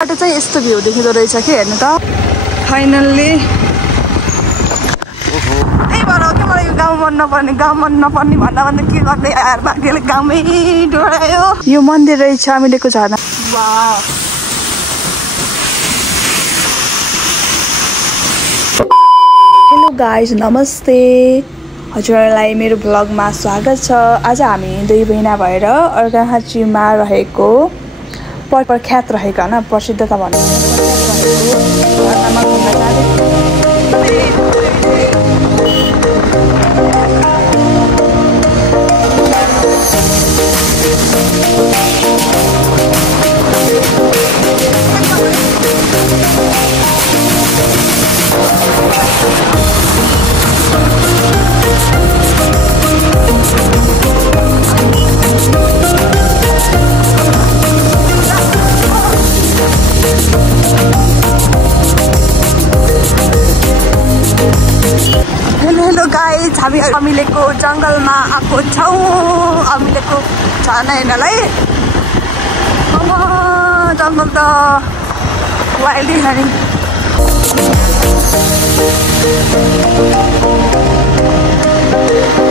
बाटो चाहिँ यस्तो भ्यू देखिँदो रहेछ कि हेर्नु त फाइनल्ली त्यही भएर हो कि मलाई यो गाउँ मन नपर्ने भन्दा के गर्ने यार भाग्यले गाउँमै डोरायो यो मन्दिर रहेछ अमिलेको झरना हेलो गाइज नमस्ते हजुरलाई मेरो ब्लगमा स्वागत छ। आज हामी दुई बहिना भएर अर्घाखाँचीमा रहेको प्रख्यात रहेको हैन प्रसिद्ध त भन्नु हेलो गाइज हामी अमिलेको जंगलमा आएको छौं। अमिलेको झरना हेर्नलाई जंगल त वाइल्ड हनी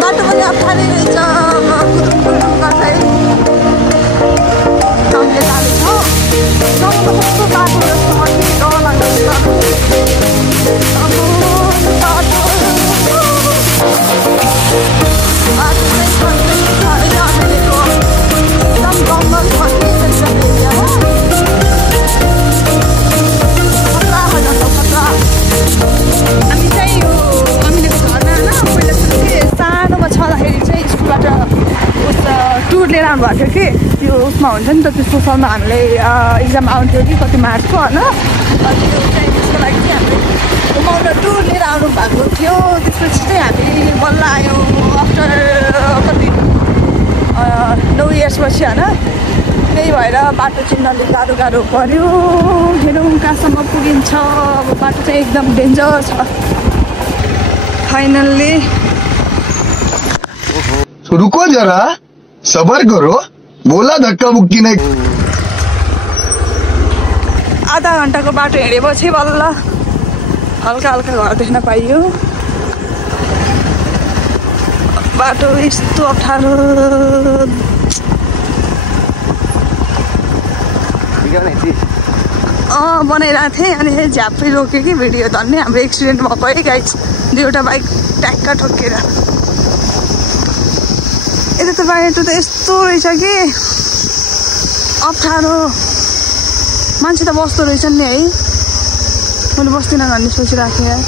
बाटो पनि अप्ठ्यारै रहेछ कुदुङ गर्दै हामीले जाँदैछौँ। जंगलको कस्तो बाटो जस्तो अति डर लाग्दैछ। हामी चाहिँ यो अमिलेको झरना होइन पहिला सुरु के सानोमा छँदाखेरि चाहिँ स्कुलबाट उस टुर लिएर आउनुभएको थियो कि त्यो उसमा हुन्छ नि त त्यसको सालमा हामीलाई इक्जाम आउँथ्यो कि कति मार्चको होइन त्यो चाहिँ त्यसको लागि चाहिँ हामीले घुमाउन टुर लिएर आउनु भएको थियो। त्यसपछि चाहिँ हामी बल्ल आयौँ आफ्टर कति 9 इयर्स पछि होइन। त्यही भएर बाटो चिन्हले गाह्रो पर्यो। हेरौँ कहाँसम्म पुगिन्छ। अब बाटो चाहिँ एकदम डेन्जर छ। फाइनल्ली रुको जरा सबर करो बोला धक्का मुक्की नहीं। आधा घन्टाको बाटो हिँडेपछि बल्ल हल्का घर देख्न पाइयो। बाटो यस्तो अप्ठ्यारो बनाइरहेको थिएँ अनि झ्याप्पै रोक्यो कि भिडियो धन्ने हाम्रो एक्सिडेन्ट भएको है गाइज। दुईवटा बाइक ट्याक्का ठोकेर यता त बाटो त यस्तो रहेछ कि अप्ठ्यारो मान्छे त बस्दो रहेछन् नि है। मैले बस्दिनँ भन्ने सोचिरहेको थिएँ।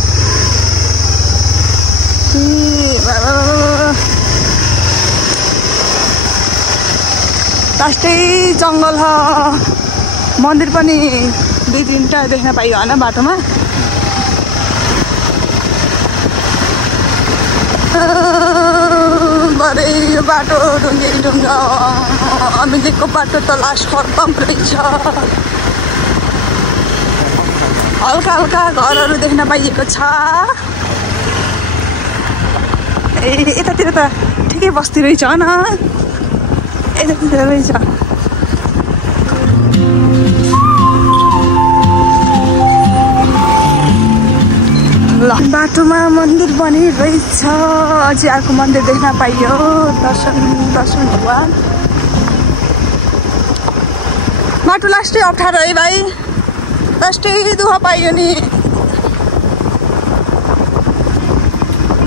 लास्टै जङ्गल छ। मन्दिर पनि 2-3टा देख्न पाइयो होइन बाटोमा। भरे यो बाटो ढुङ्गा अमिलेको बाटो त लास्ट खत्तम रहेछ। हल्का घरहरू देख्न पाइएको छ। ए यतातिर त ठिकै बस्ती रहेछ न। यतातिर रहेछ ल बाटोमा मन्दिर पनि रहेछ। अझै अर्को मन्दिर देख्न पाइयो। दर्शन भगवान्। बाटो लास्टै अप्ठ्यारो है भाइ। लास्टै दुःख पाइयो नि।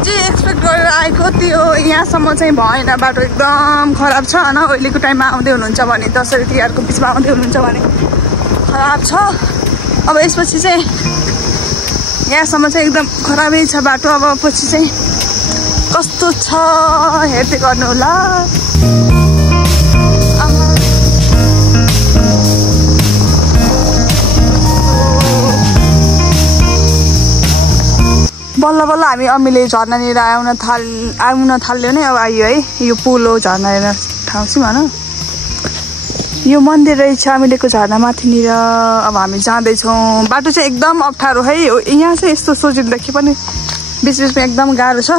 जे एक्सपेक्ट गरेर आएको त्यो यहाँसम्म चाहिँ भएन। बाटो एकदम खराब छ होइन। अहिलेको टाइममा आउँदै हुनुहुन्छ भने दसैँ तिहारको बिचमा आउँदै हुनुहुन्छ भने खराब छ। अब यसपछि चाहिँ यहाँसम्म चाहिँ एकदम खराबै छ बाटो। अब पछि चाहिँ कस्तो छ हेर्दै गर्नु होला। बल्ल हामी अमिले झरनानिर आउन थाल्यो नै। अब आइयो है यो पुल हो झरना हेर्न ठाउँ चाहिँ भन। यो मन्दिर रहेछ अमिलेको झरना माथिनिर। अब हामी जाँदैछौँ। बाटो चाहिँ एकदम अप्ठ्यारो है। यहाँ चाहिँ यस्तो सोचिँदाखेरि पनि बिचमा एकदम गाह्रो छ।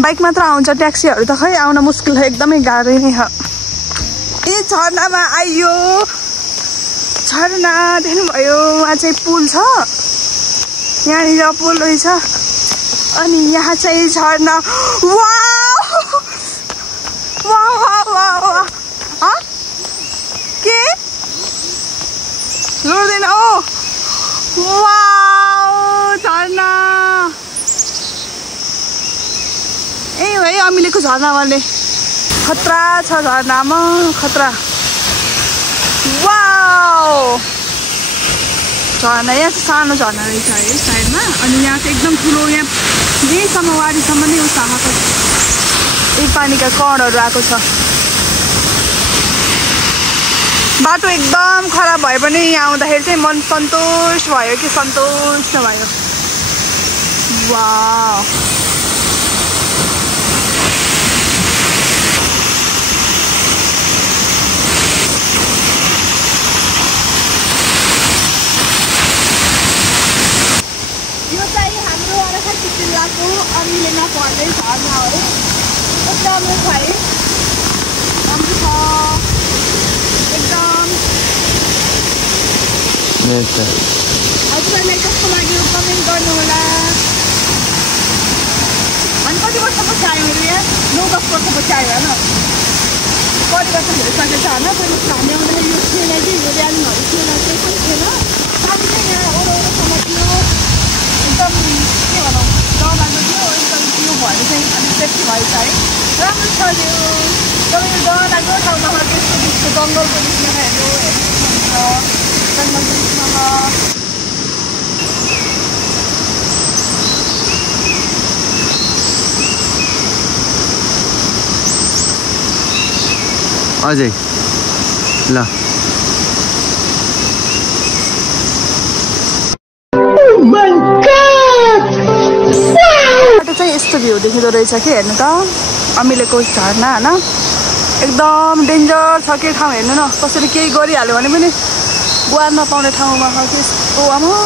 बाइक मात्र आउँछ। ट्याक्सीहरू त खै आउन मुस्किल छ। एकदमै गाह्रो नै छ। झरनामा आइयो झरना देख्नुभयो वहाँ चाहिँ पुल छ यहाँनिर पुल रहेछ अनि यहाँ चाहिँ झरना के लड्दैन हो झरना ए है अमिलेको झरना भन्ने खतरा छ झरनामा खतरा झरना यहाँ चाहिँ सानो झरना रहेछ है साइडमा अनि यहाँ चाहिँ एकदम ठुलो यहाँ यहीसम्म वारीसम्म नै उस आएको यही पानीका कणहरू आएको छ बाटो एकदम खराब भए पनि यहाँ आउँदाखेरि चाहिँ मन सन्तोष भयो कि सन्तोष भयो वाउ जिल्लाको अमिलेमा पर्ने झरना हो एकदम छ है राम्रो छ एकदम हजुरहरूलाई कस्तो लाग्यो कमेन्ट गर्नुहोला अनि कति वर्षपछि आयो मेरो यहाँ 9-10 वर्षपछि आयो होइन परिवर्तन भइसकेको छ होइन पहिला हामी आउँदाखेरि यो थिएन कि यो ऱ्यालिङहरू थिएन केही पनि थिएन पानी चाहिँ यहाँ ओरसम्म थियो एकदम के भनौँ डरलाग्दो थियो एकदम त्यो भएर चाहिँ अलिक सेफ्टी भएछ है राम्रो छ त्यो तपाईँ डरलाग्दो ठाउँमा त्यस्तो बिचको जङ्गलको बिचमा हेर्नु जङ्गलको बिचमा अजय ल चाहिँ यस्तो भ्यू देखिँदो रहेछ कि हेर्नु त अमिलेको झरना होइन एकदम डेन्जर छ के ठाउँ हेर्नु न कसैले केही गरिहाल्यो भने पनि गुहार नपाउने ठाउँमा छ कि यस्तो आमा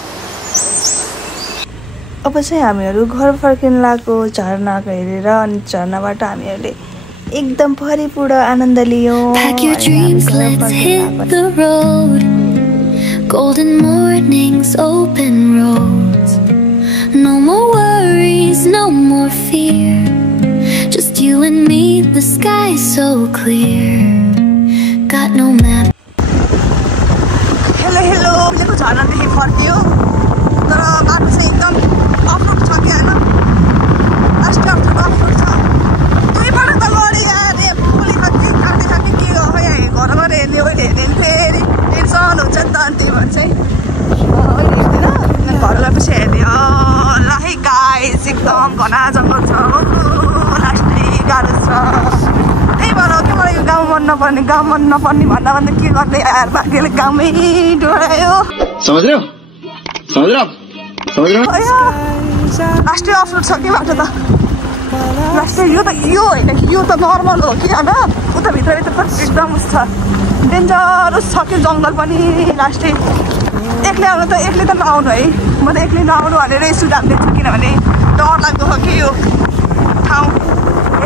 अब चाहिँ हामीहरू घर फर्किन लागेको झरनाको हेरेर अनि झरनाबाट हामीहरूले एकदम परिपूर्ण आनन्द लियौँ Golden mornings, open roads. No more worries, no more fear. Just you and me, the sky so clear. Got no map. Hello, hello. Let's go to the फर्कियो तर बाटो चाहिँ एकदम अफरोड छ कि हैन लास्ट अफरोड छ दुईबाट त लडी यार ए पुली खति खाटी खाटी के हो यहाँ घर घर हेर्ने ओइले हेर्ने फेरि टेन्सन हुन्छ नि त अनि त्यो भन्छ है ओइले हेर्दैन घर गएपछि हेर्ने ल है गाइस एकदम घना जङ्गल छ लास्टै गाह्रो छ त्यही भएर के मलाई यो गाउँ मन नपर्ने भन्दा के गर्ने यार भाग्यले गाउँमै डोरायो समझ रहे हो लास्टै अफरोड छ कि बाटो त लास्टै यो होइन यो त नर्मल हो कि होइन उता भित्रभित्र त एकदम उस छ डेन्जरस छ कि जङ्गल पनि लास्टै एक्लै आउनु त एक्लै त नआउनु है म त एक्लै नआउनु भनेर सुझाव दिन्छु किनभने डर लाग्दो छ कि यो ठाउँ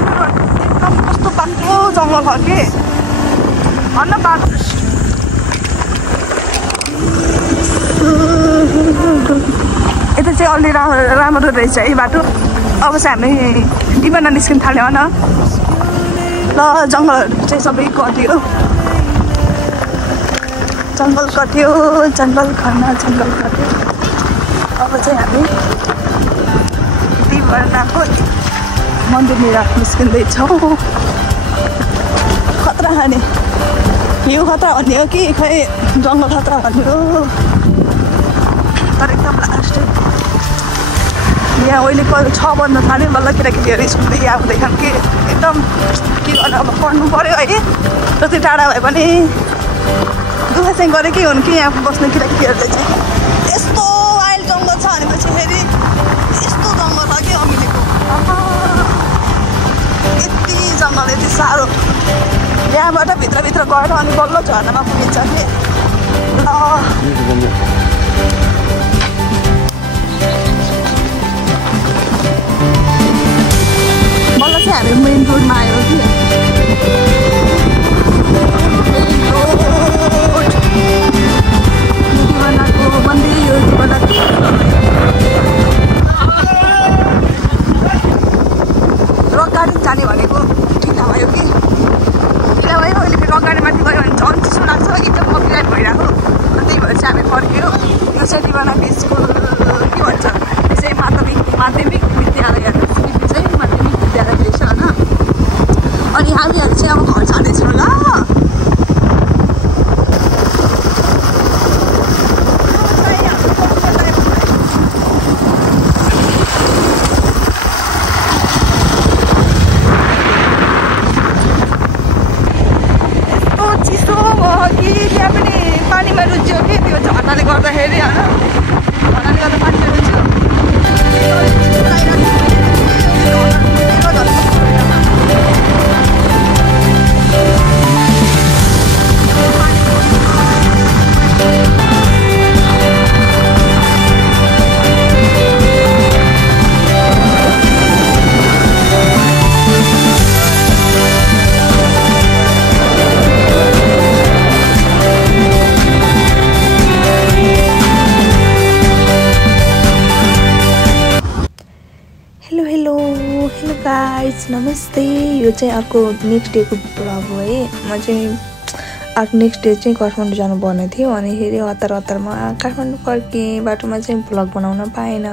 एकदम कस्तो बाक्लो जङ्गल छ कि भन्न बाटो यता चाहिँ अलि राम्रो रहेछ है बाटो अब चाहिँ हामी डिमान्ड निस्किन थाल्यो होइन ल जङ्गलहरू चाहिँ सबै कट्यो जङ्गल कट्यो अब चाहिँ हामी डिमान्डको मन्दिरनिर निस्किँदैछौँ खतरा खाने यो खतरा भन्ने हो कि खै जङ्गल खतरा भन्ने हो तर एकदम लास्ट यहाँ अहिले 6 बज्न थाल्यो बल्ल केटाकेटीहरू स्कुलदेखि आउँदैछन् कि एकदम के गर्नु अब पढ्नु पऱ्यो है जति टाढा भए पनि दुःख चाहिँ गरेँ कि हुन् कि यहाँ बस्ने केटाकेटीहरूले चाहिँ यस्तो वाइल्ड जङ्गल छ भनेपछि फेरि यस्तो जङ्गल छ कि अमिलेको यति जङ्गल यति साह्रो यहाँबाट भित्रभित्र गएर अनि बल्ल झर्नामा पुगिन्छ कि ल मलाई चाहिँ हामी मेन रोडमा आयो कि मेन रोड जीवनाको स्कुल के भन्छ त्यसै माध्यमिक विद्यालय चाहिँ माध्यमिक विद्यालय रहेछ होइन। अनि हामीहरू चाहिँ अब घर जाँदैछौँ ल। पानीमा रुच्यो कि त्यो झर्नाले गर्दाखेरि होइन झर्नाले गर्दा पानीमा रुच्यो। हेलो गाइज नमस्ते। यो चाहिँ अर्को नेक्स्ट डेको भ्लग हो है। म चाहिँ अर्को नेक्स्ट डे चाहिँ काठमाडौँ जानुपर्ने थियो अनि फेरि हतारमा काठमाडौँ फर्केँ। बाटोमा चाहिँ भ्लग बनाउन पाएन।